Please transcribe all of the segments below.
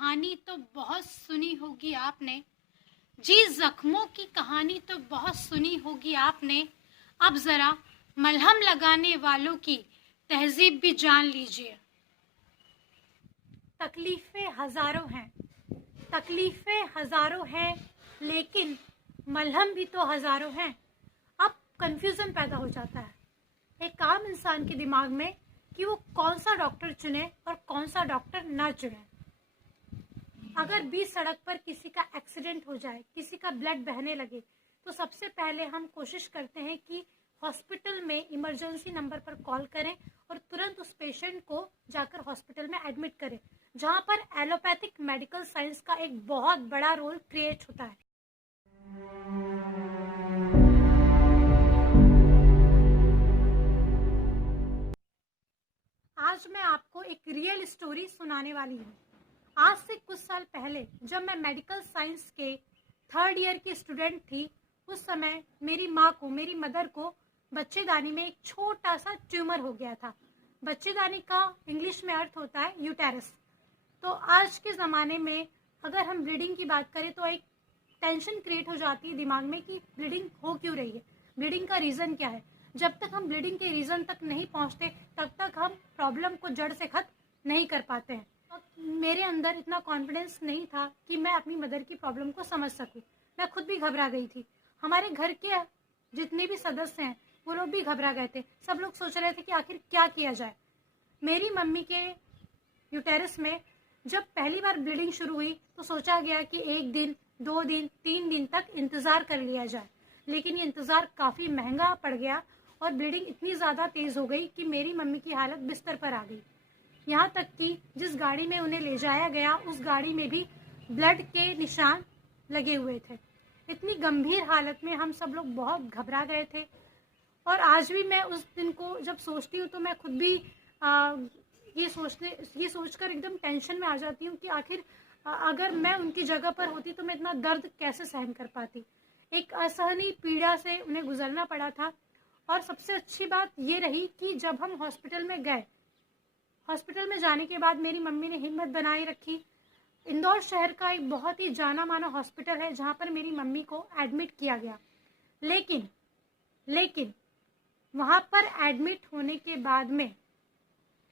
कहानी तो बहुत सुनी होगी आपने। जी, जख्मों की कहानी तो बहुत सुनी होगी आपने। अब ज़रा मलहम लगाने वालों की तहज़ीब भी जान लीजिए। तकलीफ़ें हज़ारों हैं, तकलीफ़ें हज़ारों हैं, लेकिन मलहम भी तो हज़ारों हैं। अब कन्फ्यूज़न पैदा हो जाता है एक आम इंसान के दिमाग में कि वो कौन सा डॉक्टर चुने और कौन सा डॉक्टर ना चुने। अगर बीच सड़क पर किसी का एक्सीडेंट हो जाए, किसी का ब्लड बहने लगे, तो सबसे पहले हम कोशिश करते हैं कि हॉस्पिटल में इमरजेंसी नंबर पर कॉल करें और तुरंत उस पेशेंट को जाकर हॉस्पिटल में एडमिट करें, जहां पर एलोपैथिक मेडिकल साइंस का एक बहुत बड़ा रोल क्रिएट होता है। आज मैं आपको एक रियल स्टोरी सुनाने वाली हूँ। आज से कुछ साल पहले जब मैं मेडिकल साइंस के 3rd ईयर की स्टूडेंट थी, उस समय मेरी माँ को, मेरी मदर को बच्चेदानी में एक छोटा सा ट्यूमर हो गया था। बच्चेदानी का इंग्लिश में अर्थ होता है यूटेरस। तो आज के ज़माने में अगर हम ब्लीडिंग की बात करें तो एक टेंशन क्रिएट हो जाती है दिमाग में कि ब्लीडिंग हो क्यों रही है, ब्लीडिंग का रीज़न क्या है। जब तक हम ब्लीडिंग के रीज़न तक नहीं पहुंचते तब तक हम प्रॉब्लम को जड़ से खत्म नहीं कर पाते हैं। मेरे अंदर इतना कॉन्फिडेंस नहीं था कि मैं अपनी मदर की प्रॉब्लम को समझ सकूं। मैं खुद भी घबरा गई थी। हमारे घर के जितने भी सदस्य हैं वो लोग भी घबरा गए थे। सब लोग सोच रहे थे कि आखिर क्या किया जाए। मेरी मम्मी के यूटेरस में जब पहली बार ब्लीडिंग शुरू हुई तो सोचा गया कि 1 दिन, 2 दिन, 3 दिन तक इंतज़ार कर लिया जाए, लेकिन ये इंतज़ार काफ़ी महंगा पड़ गया और ब्लीडिंग इतनी ज़्यादा तेज़ हो गई कि मेरी मम्मी की हालत बिस्तर पर आ गई। यहाँ तक कि जिस गाड़ी में उन्हें ले जाया गया उस गाड़ी में भी ब्लड के निशान लगे हुए थे। इतनी गंभीर हालत में हम सब लोग बहुत घबरा गए थे। और आज भी मैं उस दिन को जब सोचती हूँ तो मैं खुद भी ये सोचकर एकदम टेंशन में आ जाती हूँ कि आखिर अगर मैं उनकी जगह पर होती तो मैं इतना दर्द कैसे सहन कर पाती। एक असहनीय पीड़ा से उन्हें गुजरना पड़ा था। और सबसे अच्छी बात ये रही कि जब हम हॉस्पिटल में गए, हॉस्पिटल में जाने के बाद मेरी मम्मी ने हिम्मत बनाए रखी। इंदौर शहर का एक बहुत ही जाना माना हॉस्पिटल है जहाँ पर मेरी मम्मी को एडमिट किया गया। लेकिन वहाँ पर एडमिट होने के बाद में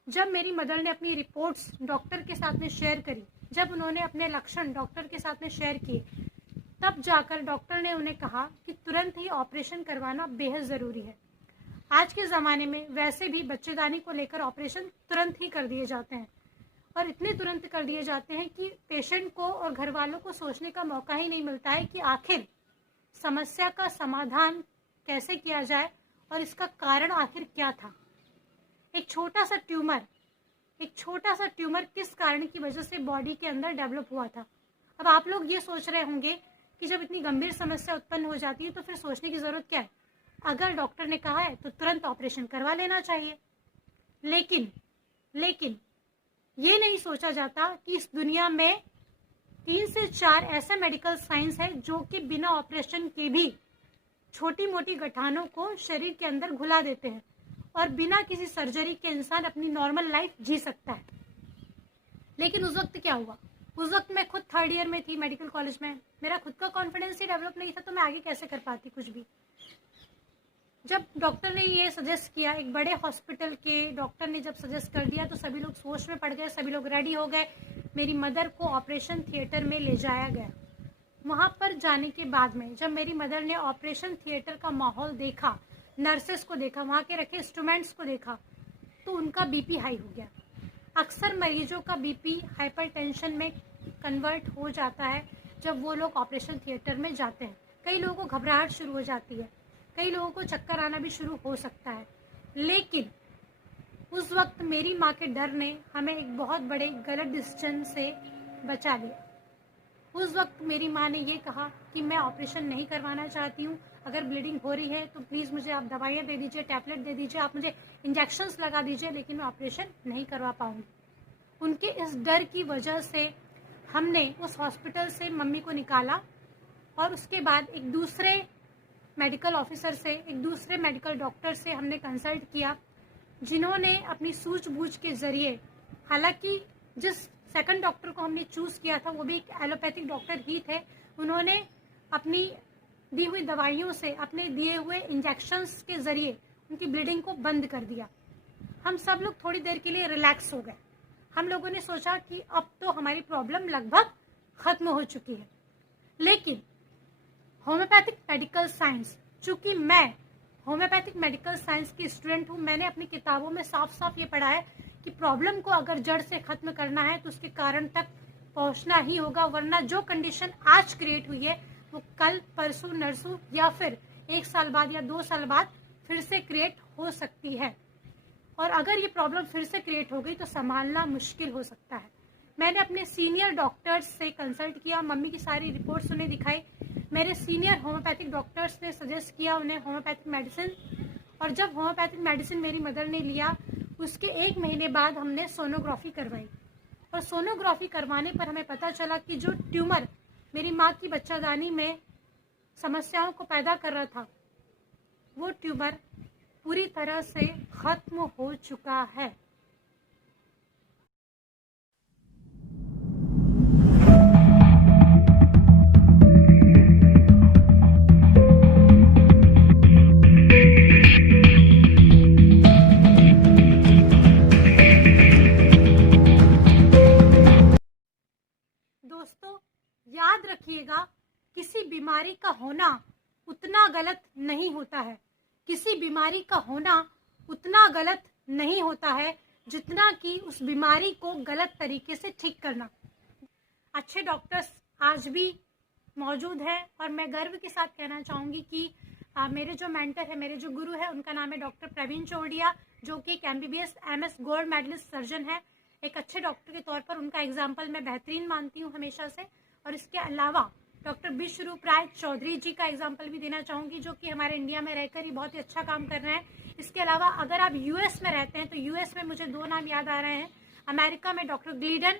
जब मेरी मदर ने अपनी रिपोर्ट्स डॉक्टर के साथ में शेयर करी, जब उन्होंने अपने लक्षण डॉक्टर के साथ में शेयर किए, तब जाकर डॉक्टर ने उन्हें कहा कि तुरंत ही ऑपरेशन करवाना बेहद ज़रूरी है। आज के ज़माने में वैसे भी बच्चेदानी को लेकर ऑपरेशन तुरंत ही कर दिए जाते हैं और इतने तुरंत कर दिए जाते हैं कि पेशेंट को और घर वालों को सोचने का मौका ही नहीं मिलता है कि आखिर समस्या का समाधान कैसे किया जाए और इसका कारण आखिर क्या था। एक छोटा सा ट्यूमर किस कारण की वजह से बॉडी के अंदर डेवलप हुआ था। अब आप लोग ये सोच रहे होंगे कि जब इतनी गंभीर समस्या उत्पन्न हो जाती है तो फिर सोचने की ज़रूरत क्या है। अगर डॉक्टर ने कहा है तो तुरंत ऑपरेशन करवा लेना चाहिए। लेकिन ये नहीं सोचा जाता कि इस दुनिया में 3 से 4 ऐसे मेडिकल साइंस है जो कि बिना ऑपरेशन के भी छोटी मोटी गठानों को शरीर के अंदर घुला देते हैं और बिना किसी सर्जरी के इंसान अपनी नॉर्मल लाइफ जी सकता है। लेकिन उस वक्त क्या हुआ, उस वक्त मैं खुद 3rd ईयर में थी मेडिकल कॉलेज में। मेरा खुद का कॉन्फिडेंस ही डेवलप नहीं था तो मैं आगे कैसे कर पाती कुछ भी। जब डॉक्टर ने ये सजेस्ट किया, एक बड़े हॉस्पिटल के डॉक्टर ने जब सजेस्ट कर दिया तो सभी लोग सोच में पड़ गए, सभी लोग रेडी हो गए। मेरी मदर को ऑपरेशन थिएटर में ले जाया गया। वहाँ पर जाने के बाद में जब मेरी मदर ने ऑपरेशन थिएटर का माहौल देखा, नर्सेस को देखा, वहाँ के रखे इंस्ट्रूमेंट्स को देखा, तो उनका बीपी हाई हो गया। अक्सर मरीजों का बीपी हाइपरटेंशन में कन्वर्ट हो जाता है जब वो लोग ऑपरेशन थिएटर में जाते हैं। कई लोगों को घबराहट शुरू हो जाती है, कई लोगों को चक्कर आना भी शुरू हो सकता है। लेकिन उस वक्त मेरी माँ के डर ने हमें एक बहुत बड़े गलत डिसीजन से बचा लिया। उस वक्त मेरी माँ ने ये कहा कि मैं ऑपरेशन नहीं करवाना चाहती हूँ, अगर ब्लीडिंग हो रही है तो प्लीज़ मुझे आप दवाइयाँ दे दीजिए, टैबलेट दे दीजिए, आप मुझे इंजेक्शंस लगा दीजिए, लेकिन मैं ऑपरेशन नहीं करवा पाऊँगी। उनके इस डर की वजह से हमने उस हॉस्पिटल से मम्मी को निकाला और उसके बाद एक दूसरे मेडिकल ऑफिसर से, एक दूसरे मेडिकल डॉक्टर से हमने कंसल्ट किया, जिन्होंने अपनी सूझबूझ के ज़रिए, हालांकि जिस सेकंड डॉक्टर को हमने चूज किया था, वो भी एक एलोपैथिक डॉक्टर ही थे। उन्होंने अपनी दी हुई दवाइयों से, अपने दिए हुए इंजेक्शंस के जरिए उनकी ब्लीडिंग को बंद कर दिया। हम सब लोग थोड़ी देर के लिए रिलैक्स हो गए। हम लोगों ने सोचा कि अब तो हमारी प्रॉब्लम लगभग खत्म हो चुकी है। लेकिन होम्योपैथिक मेडिकल साइंस, चूंकि मैं होम्योपैथिक मेडिकल साइंस की स्टूडेंट हूँ, मैंने अपनी किताबों में साफ साफ ये पढ़ा है कि प्रॉब्लम को अगर जड़ से खत्म करना है तो उसके कारण तक पहुंचना ही होगा, वरना जो कंडीशन आज क्रिएट हुई है वो कल, परसों, नरसों या फिर 1 साल बाद या 2 साल बाद फिर से क्रिएट हो सकती है। और अगर ये प्रॉब्लम फिर से क्रिएट हो गई तो संभालना मुश्किल हो सकता है। मैंने अपने सीनियर डॉक्टर्स से कंसल्ट किया, मम्मी की सारी रिपोर्ट्स उन्हें दिखाई। मेरे सीनियर होम्योपैथिक डॉक्टर्स ने सजेस्ट किया उन्हें होम्योपैथिक मेडिसिन, और जब होम्योपैथिक मेडिसिन मेरी मदर ने लिया उसके 1 महीने बाद हमने सोनोग्राफी करवाई। और सोनोग्राफी करवाने पर हमें पता चला कि जो ट्यूमर मेरी माँ की बच्चादानी में समस्याओं को पैदा कर रहा था, वो ट्यूमर पूरी तरह से खत्म हो चुका है। दोस्तों याद रखिएगा, किसी बीमारी का होना उतना गलत नहीं होता है। किसी बीमारी का होना उतना गलत नहीं होता है जितना कि उस बीमारी को गलत तरीके से ठीक करना। अच्छे डॉक्टर्स आज भी मौजूद है, और मैं गर्व के साथ कहना चाहूँगी कि मेरे जो मेंटर है, मेरे जो गुरु है, उनका नाम है डॉक्टर प्रवीण चौड़िया, जो कि एक MBBS MS gold medallist surgeon है। एक अच्छे डॉक्टर के तौर पर उनका एग्जाम्पल मैं बेहतरीन मानती हूँ हमेशा से। और इसके अलावा डॉक्टर विश्वरूप राय चौधरी जी का एग्जाम्पल भी देना चाहूँगी, जो कि हमारे इंडिया में रहकर ही बहुत ही अच्छा काम कर रहे हैं। इसके अलावा अगर आप US में रहते हैं तो US में मुझे 2 नाम याद आ रहे हैं। अमेरिका में डॉक्टर ग्लीडन,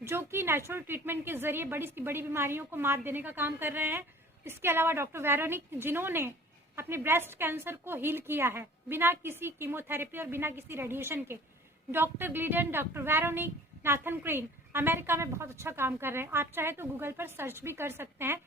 जो कि नेचुरल ट्रीटमेंट के जरिए बड़ी से बड़ी बीमारियों को मात देने का काम कर रहे हैं। इसके अलावा डॉक्टर वेरोनिक, जिन्होंने अपने ब्रेस्ट कैंसर को हील किया है बिना किसी कीमोथेरेपी और बिना किसी रेडिएशन के। Doctor Gleeden, doctor Veronique, Nathan Crane America में बहुत अच्छा काम कर रहे हैं। आप चाहे तो गूगल पर सर्च भी कर सकते हैं।